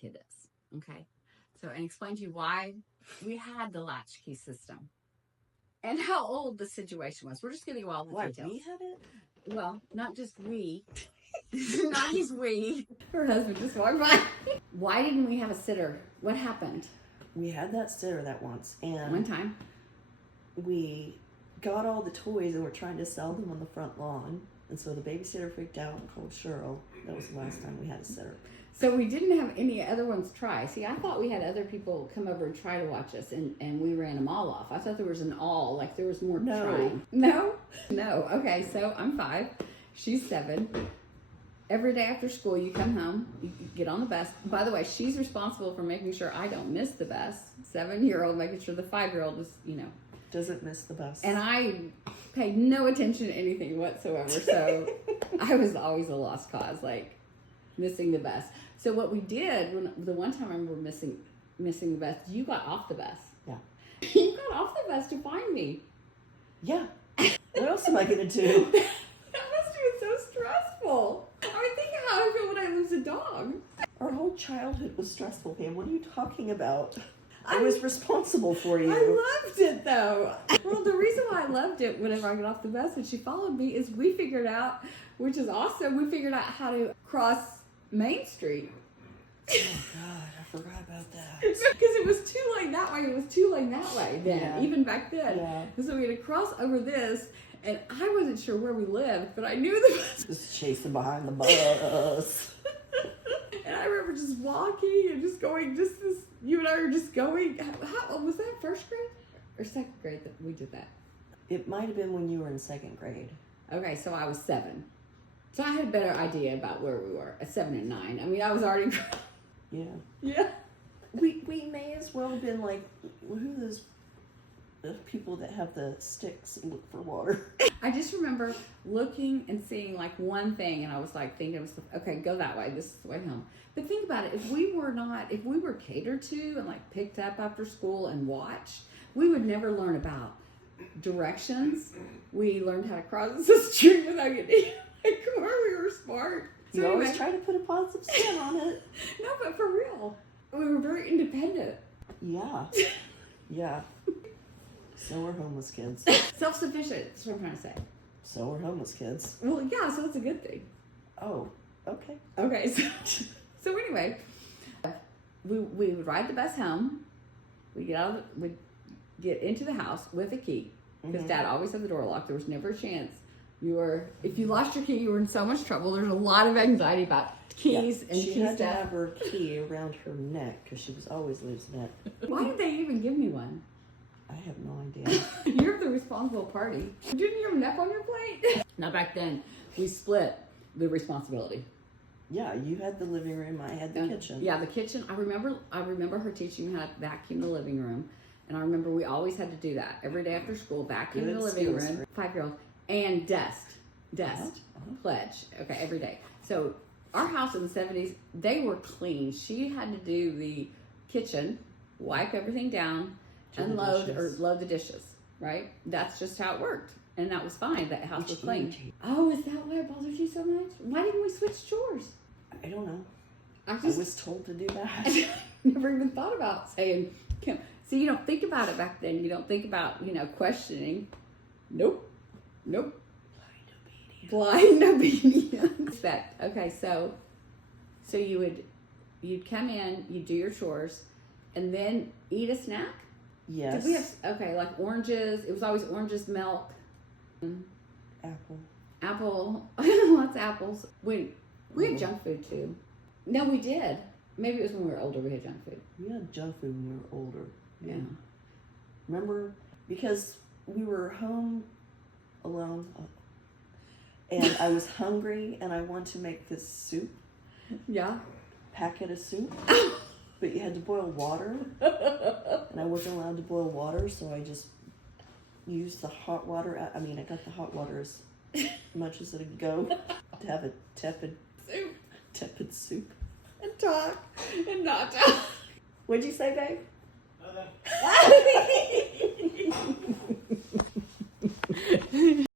kid is. Okay. So, and explain to you why we had the latchkey system and how old the situation was. We're just getting all the details. Why we had it? Well, not just we. Not just we. Her husband just walked by. Why didn't we have a sitter? What happened? We had that sitter that once, and One time. we got all the toys and were trying to sell them on the front lawn. And so the babysitter freaked out and called Cheryl. That was the last time we had a sitter. So we didn't have any other ones try. See, I thought we had other people come over and try to watch us, and we ran them all off. I thought there was an all, like there was more trying. No? No. Okay, so I'm 5. She's 7. Every day after school, you come home, you get on the bus. By the way, she's responsible for making sure I don't miss the bus. 7-year-old making sure the 5-year-old is, Doesn't miss the bus. And I paid no attention to anything whatsoever. So I was always a lost cause, like missing the bus. So what we did, the one time I remember missing the bus, you got off the bus. Yeah. You got off the bus to find me. Yeah. What else am I going to do? That must have been so stressful. I mean, think of how I feel when I lose a dog. Our whole childhood was stressful, Pam. What are you talking about? I was responsible for you. I loved it, though. Well, the reason why I loved it whenever I got off the bus and she followed me is we figured out, which is awesome, we figured out how to cross Main Street. Oh, God, I forgot about that. Because it was 2 lane that way, it was 2 lane that way then, Yeah. even back then. Yeah. So we had to cross over this, and I wasn't sure where we lived, but I knew the bus. Just chasing behind the bus. And I remember just walking and just going, you and I were just going. How was that, first grade or second grade that we did that? It might have been when you were in 2nd grade. Okay, so I was 7. So I had a better idea about where we were at 7 and 9. I mean, I was already. Yeah. Yeah. We may as well have been like, who are those people that have the sticks and look for water? I just remember looking and seeing like one thing, and I was like thinking, okay, go that way. This is the way home. But think about it. If we were catered to and like picked up after school and watched, we would never learn about directions. We learned how to cross the street without getting like where we were smart. You always try to put a positive spin on it. No, but for real, we were very independent. Yeah. Yeah. So are homeless kids. Self-sufficient, that's what I'm trying to say. So are homeless kids. Well, yeah, so it's a good thing. Oh, okay. Okay, so anyway, we would ride the bus home. We'd get into the house with a key because Dad always had the door locked. There was never a chance. If you lost your key, you were in so much trouble. There's a lot of anxiety about keys and she key had stuff. to have her key around her neck because she was always losing it. Why did they even give me one? I have no idea. You're the responsible party. Didn't you have enough on your plate? Now back then, we split the responsibility. Yeah, you had the living room. I had the kitchen. Yeah, the kitchen. I remember her teaching me how to vacuum the living room, and I remember we always had to do that every day after school. Vacuum the living room. 5-year-old and dust, pledge. Okay, every day. So our house in the 70s, they were clean. She had to do the kitchen, wipe everything down, unload or load the dishes. Right? That's just how it worked. And that was fine. That house was clean. Oh, is that why it bothers you so much? Why didn't we switch chores? I don't know. I was told to do that. Never even thought about saying, Kim. See, you don't think about it back then. You don't think about, questioning. Nope. Blind obedience. Okay, so you'd come in, you'd do your chores, and then eat a snack? Yes. Did we have, like oranges. It was always oranges, milk. Apple. Lots of apples. We had junk food too. No, we did. Maybe it was when we were older we had junk food. We had junk food when we were older. Yeah. Remember? Because we were home alone and I was hungry and I wanted to make this soup. Yeah. Packet of soup. But you had to boil water. And I wasn't allowed to boil water, so I just used the hot water. I got the hot water as much as it would go to have a tepid soup. And talk and not talk. What'd you say, babe? Nothing.